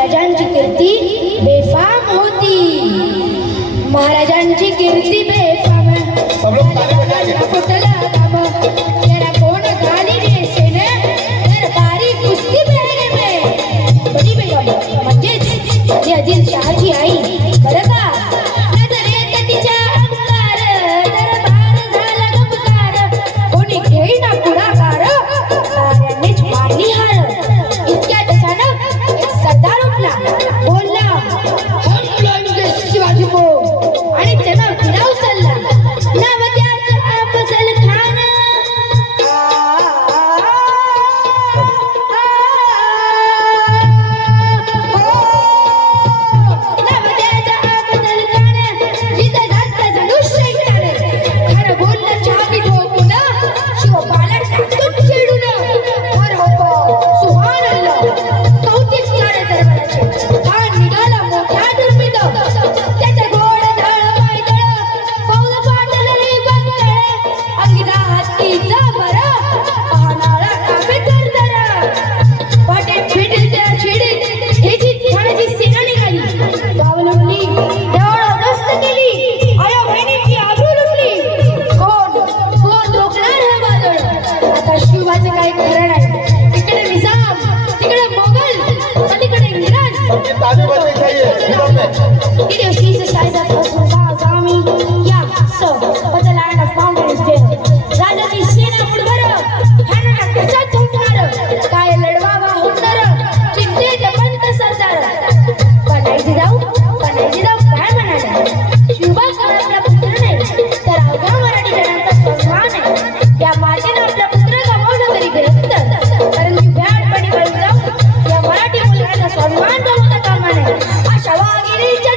महाराजांची कीर्ती बेफाम होती. महाराजांची कीर्ती बेफाम. सब लोग ताली बजाएंगे. फुटला दम तेरा कोण गाली रेसे ने दरबारी कुस्ती बहरे में बड़ी बेगम म्हणजेच माझी आदिलशहाची आई बरं का. नजरेत तिच्या अंगार दरबार झाला गमकार. कोणी घेईना पुढाकार साऱ्यांनीच मारली हार. इतक्यात अचानक एक सरदार उठला बोलला हम लाएंगे शिवाजी को आणि त्याला विडा उचलला. नाव त्याचं अफजल खान. नाव त्याचं अफजल खान. जिथं जातं जणू शैतान. खरं बोललं छाती ठोकून शिवबाला टाकून चिडून. वर होतो सुभान अल्लाह कौतिक सारे दरबाराचे. खान निघाला मोठा दुर्मित. त्याच्या गोड धळ पायदळ फौज पाटलली बंदळ. अंगिरा हत्तीचा बरं पहानाळा काबे करदर. वाटेत फिटत्या छिडीत हिची ठाण्याची सेना निघाली. गावलुकली देवळं रस्त केली. आया बहिणीची आबरू लुटली. कोण रोखणार हे वादळ. आता शिवाचं काय खरं नाही. तिकडे निजाम तिकडे मोगल पलीकडे इंग्रज. सबकी ताली बजनी चाहिए फिल्म में. Did you see the size of Rasul's army? Yeah, so, but the land of mountains there. राजाची सेना उडभर. ठाण्याला कसा झोपणार. काय लढवावा हुंडर. चिंतेत पंत सरदार. बनायची जाऊ काय म्हणाले. शिवबा आपला पुत्र नाही तर अवघ्या मराठी जणांचा स्वाभिमान आहे. या मातेनं आपला पुत्र गमावला तरी बेहत्तर. परंतु भ्याडपणी बळी जाऊ या मराठी मुलाचा स्वाभिमान गमावता कामा नये. अशा वाघिणीच्या